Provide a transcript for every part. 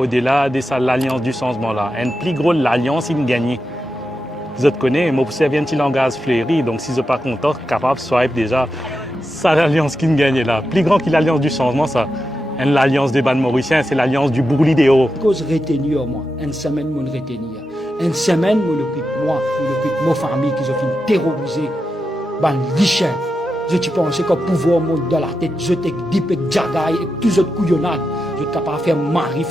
Au-delà de ça, l'alliance du changement là, une plus grosse l'alliance il gagne. Je te connais, moi c'est un petit langage fleuri, donc si je suis pas content, capable de swipe déjà, ça l'alliance qui gagne là. Plus grand que l'alliance du changement, ça. L'alliance des bandes mauriciens, c'est l'alliance du bourg l'idéo. Cause retenir moi, une semaine mon retenir. Une semaine mon occupe moi, mon occupe ma famille qui ont fini terroriser, ban lichin. Je te pensais que pouvoir monter dans la tête, je t'ai dit que jagaï et tous autres couillonnades, je suis capable de faire mari.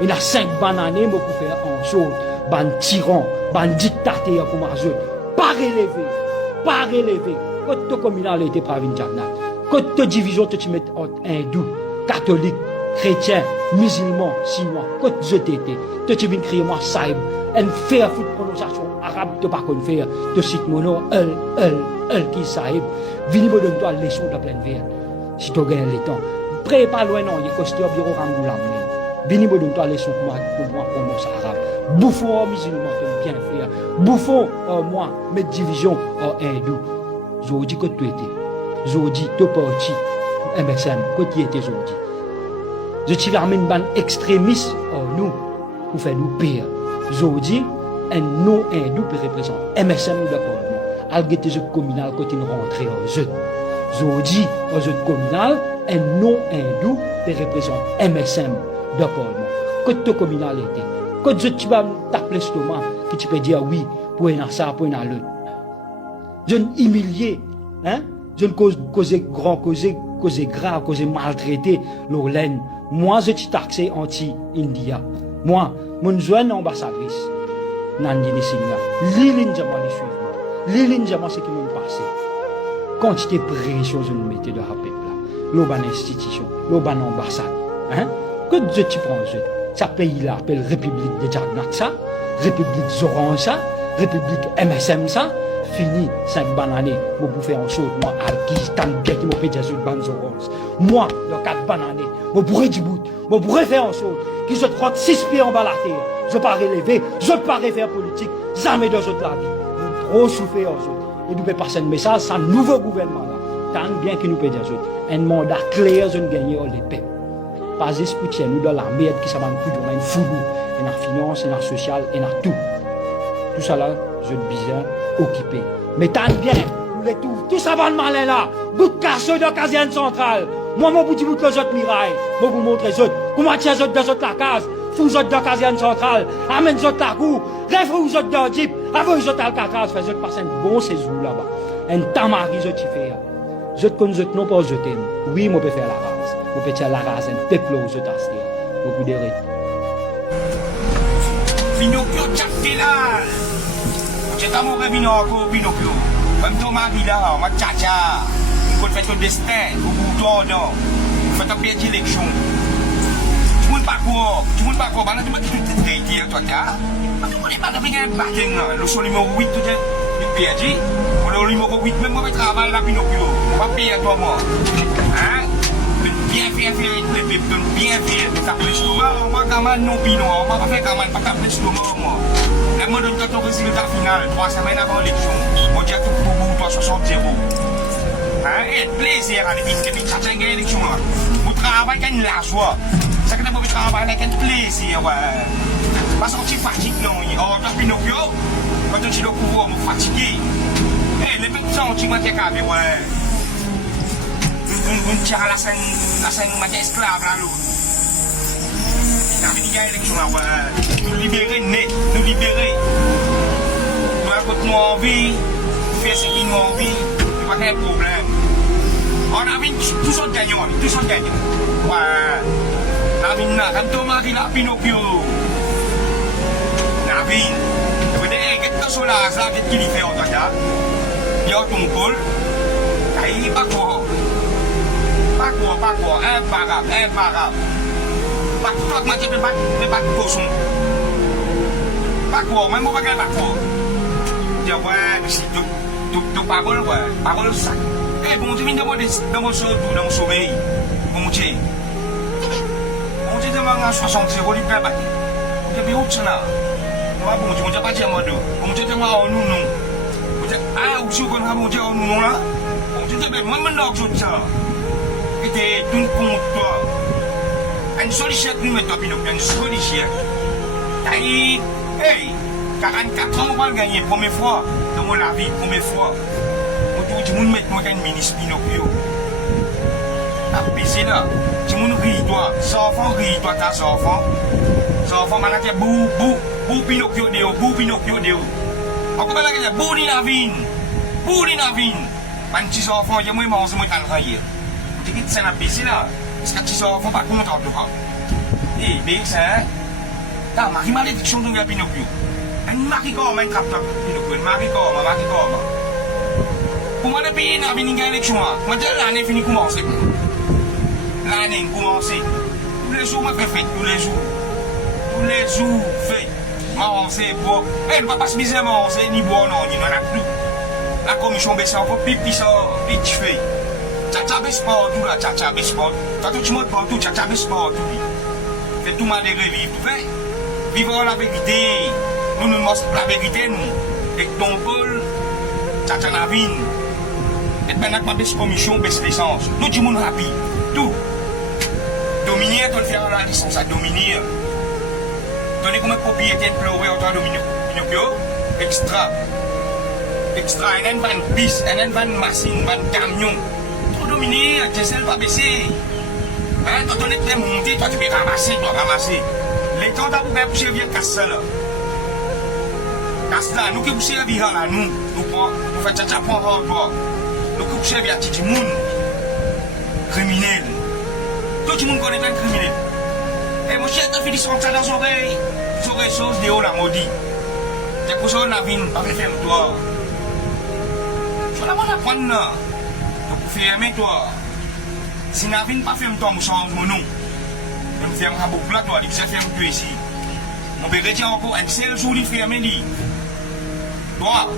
Il y a 5 bananes pour faire en chose, ban tyran, ban dictateur pour ma jeune. Pas relevé. Quand tu communal était pas une jagna. Quand tu division tu mets entre hindou, catholique, chrétien, musulman, chinois. Quand je t'étais, tu viens créer moi saïb, un faire foot prononciation arabe tu pas qu'on faire, tu cites mon nom, qui saïb. Vini me donne toi leçon de pleine verre. Si tu gagnes le temps, prépare loin non, il y a costume bureau ramboula. Vini me donne toi leçon pour moi prononce arabe. Bouffon musulman tu bien faire. Bouffon moi mes divisions hindou. Aujourd'hui, que tu étais. Aujourd'hui, tu es parti. MSM, que tu étais aujourd'hui. Je te ramène une bande extrémiste nous, pour faire nous pire. Aujourd'hui, un non hindou peut représenter MSM ou d'accord. Algué jeu communal quand il rentre en jeu. Aujourd'hui, au jeu communal, un non hindou peut représenter MSM d'accord. Quand tu communal était. Quand tu vas t'appeler l'estomac, que tu peux dire oui, pour un ça, pour un l'autre. Je ne humilier, hein? Je ne cause grave, cause maltraité, l'Orlaine. Moi, je suis taxé anti-India. Moi, mon jeune ambassadrice, Nandini Singha, Lilinjama les suivre. Lilinjama c'est qui m'ont passé. Quantité de pression, je me mettais de rappel là. L'auban institution, l'auban ambassade, hein? Que tu prends, ça pays là, appelle République de Jagnat, ça, République Zoran, ça, République MSM, ça. Fini 5 bananes, moi pour faire un saut, moi Alkis, tant bien qui m'a fait des autres bandes oranges. Moi, dans 4 bananes, moi pourrais du bout, moi pourrais faire un saut, qui se trotte 6 pieds en bas la terre. Je ne pas relever, je ne pas faire politique, jamais dans autres la vie. Nous trop souffrir aux autres. Et nous pouvons passer un message, c'est un nouveau gouvernement là. Tant bien que nous pouvons dire autres. Un mandat clair, je ne gagne les peuples. Pas juste pour nous dans la merde qui s'abat nous dans une foulou, et dans la finance, et dans la social, et dans tout. Tout ça là, je suis bizarre, occupé. Mais tant bien, nous les trouvons, tout ça va de malin là, bout de casseux de la caserne centrale. Moi, je vous dis bout de les autres mirailles. Moi, vous montrer les autres. Comment tiens les autres dans la case, fous les autres de la caserne centrale, amène les autres la cour, rêve les autres dans le jeep, avant les autres à l'Alcatraz, fais les autres passer un bon séjour là-bas. Un tamari, je t'y fais. Je te connais, non pas je t'aime. Oui, moi, je peux faire la race. Je peux faire la race, un peuple aux autres à se dire. Beaucoup de rêves. Pinocchio tchaké là. J'ai amour Pinocchio. Même ton mari là, ma tcha-tcha. Quand fait ton destin, au bout de non. Fait ta pire élection. Tu ne pas quoi, bah là tu m'as dit tout est toi là. Tu connais pas avec un bâtiment là, le son numéro 8 tout est perdu. Le numéro 8 même moi je travaille là Pinocchio. On va payer toi moi. Hein? Bien faire les peuples, bien faire taper l'estomac, moi quand même non pino, on va pas faire quand même pas taper l'estomac moi. La moi donne ton résultat final 3 semaines avant l'élection. Moi j'ai tout pour vous 360. Hein, et plaisir à l'équipe qui a gagné l'élection là. Vous travaillez gagne la joie. Ça que vous travaillez avec un plaisir ouais. Pas sortir fatigué non. Oh, t'as Pinocchio. Quand tu es le pouvoir, vous fatigué. Eh, les peuples sont qui m'ont cavé ouais. On tire la scène matière esclave là l'autre. Nous avons gagné l'élection là, ouais. Nous libérer, nous libérer. Nous avons envie, faire ce qu'ils ont envie, il n'y a pas de problème. On a vu tous autres gagnants, tous autres gagnants. Ouais. On a vu là, quand ton mari là, Pinocchio. On a vu. Vous dites, qu'est-ce que c'est là, qu'est-ce qu'il fait en tout cas? Il y a ton col. Il n'y a pas quoi. Pas quoi, imparable. Pas quoi, moi je vais pas de poisson. Pas quoi, même pas quoi. Je vois, c'est parole, ouais, parole ça. Eh, bon, tu viens dans mon sommeil. Bon Dieu. Bon Dieu, demande à 60 euros, il peut battre. Bon Dieu, où tu là? Bon Dieu, on ne pas dire moi deux. Bon Dieu, demande à nous non. Bon Dieu, ah, où tu connais bon Dieu, nous non là? Bon Dieu, moi, maintenant, je dis ça. vérité, tout compte toi. Une solution nous mettons Pinocchio, une solution. Hey, 44 ans, on va le gagner, première fois dans mon vie, première fois. On dit, on met moi un ministre Pinocchio. C'est là, tu me ris toi, enfant ris toi, t'as enfant. Enfant, malade, bou Pinocchio de bou Pinocchio de encore malade, bou ni la vine, man petit enfant, il y a moi manger moi dans le rail. Tu dis c'est la piscine là, parce que petit enfant pas content de toi. Eh, mais ça, t'as ma malédiction de Pinocchio. Un mari comme un trappe Pinocchio, un mari comme. Pour moi, le pays n'a pas une élection. Moi, l'année finie commencer. L'année commence. Tous les jours, je fais fête. Tous les jours, fête. Manger, boire. Elle ne va pas se miser à manger, ni boire, non, ni non, plus. La commission baisse encore, pipi, ça, pipi, fait. Tcha baisse partout, là, tcha baisse partout. Toi, tu montes partout, tcha baisse partout. Fait tout mal de revivre. Vivons la vérité. Nous nous montrons la vérité, nous. Et ton Paul, tcha la vie. Et maintenant que ma baisse commission, baisse l'essence. Nous, du monde rapide. Tout. Dominer, tu le faire la licence à dominer. Donner comme propriété de pleurer autant de Pinocchio. Extra. Et un van bis, un van machine, van camion. Tout dominer, tu ne pas baisser. Hein, tu donnes tes montées, toi tu peux ramasser. Les temps d'abord, pour pousser bien casse là. Casse là, nous qui poussons bien là, nous faisons tcha pour toi. Nous qui poussons bien petit monde. Criminel. Tout le monde connaît un criminel. Et mon chien, tu fais des sons dans les oreilles. Les oreilles sauces de haut la maudit. C'est pour ça que la vie n'a pas fait toi. Je vais la prendre là. Tu peux fermer toi. Si la vie n'a pas fait toi, je change mon nom. Je me ferme à beaucoup là, toi. Je vais fermer toi ici. On peut retirer encore un seul jour, il ferme lui. Toi.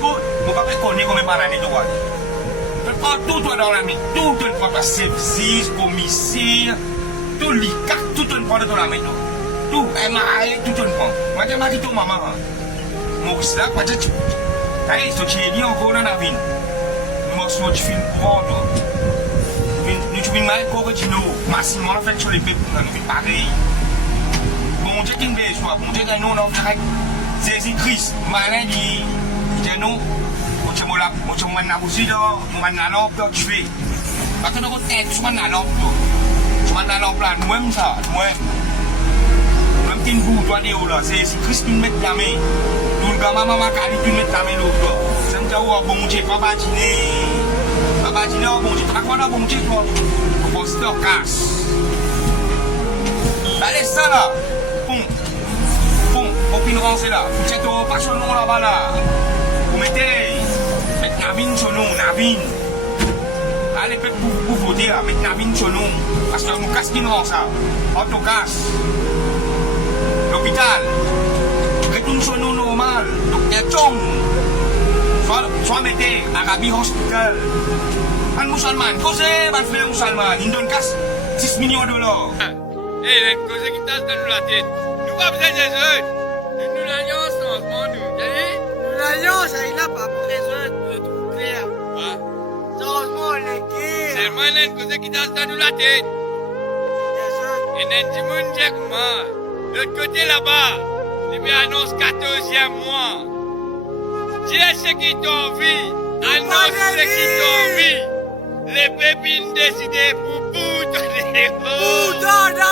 Je ne peux pas connaître combien de bananiers toi. Tout toi dans la main, tout le prend par service, commissaire, tout le cac, tout le prend dans la main. Tout, tout le prend. Moi, je m'arrête ton maman. Moi, c'est là, quoi, tu as ce qui est lié encore dans la vie. Moi, je suis film courant. Nous, tu viens mal, corrigino, massivement, en fait, sur les peuples, nous vivons pareil. Bon Dieu qui me baisse, bon Dieu qui nous, on fait Jésus-Christ, maladie, il nous. Macam mana busi dah, mana lamp dah cuci. Kata nak kau cuma lamp tu, cuma lamp lah, nuem sah, nuem tinbu tu ada ulah. Saya si Kristin met kami, dulu mama kali tu met kami lu tu. Saya jauh bongje, bapa cini bongje, tak kau nak bongje tu, poster kas. Balik sana, pung, opin orang saya lah, cek tu pas sono lah bala, kumete. Navin son nom, Navin. Allez, peut-être vous voter là, mettre Navin son nom. Parce que nous casse qui nous rend ça. Autocasse. L'hôpital. Retourne son nom normal. Docteur Chong. Soit mettez Arabie Hospital. Un musulman. Causez, va faire un musulman. Il donne casse 6 millions de dollars. Eh, les causes qui tassent dans la tête. Nous pas besoin des autres. Nous l'alliance en ce moment, nous. Nous l'alliance, il a pas besoin de tout. Changement les guerres. C'est moi qui cause qui tasse dans la tête. Et Nancy Mounjekma, de l'autre côté là-bas, il me annonce 14e mois. Dieu ce qui t'en vit, annonce ce qui t'en vit. Les pépines décidées pour donner. Pour donner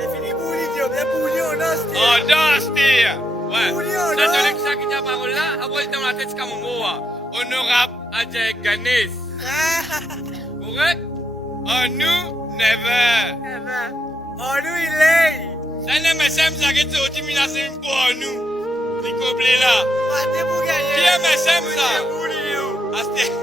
c'est fini pour lui, on danse. Ouais, ça donne que ça qui t'a parole là, après dans la tête comme honorable Ajay Ganesh. Correct? On nous, never. On nous, il est. Ça n'est pas simple, ça qui est sorti, mais c'est pour nous. C'est complet là. Qui est simple ça? Astère.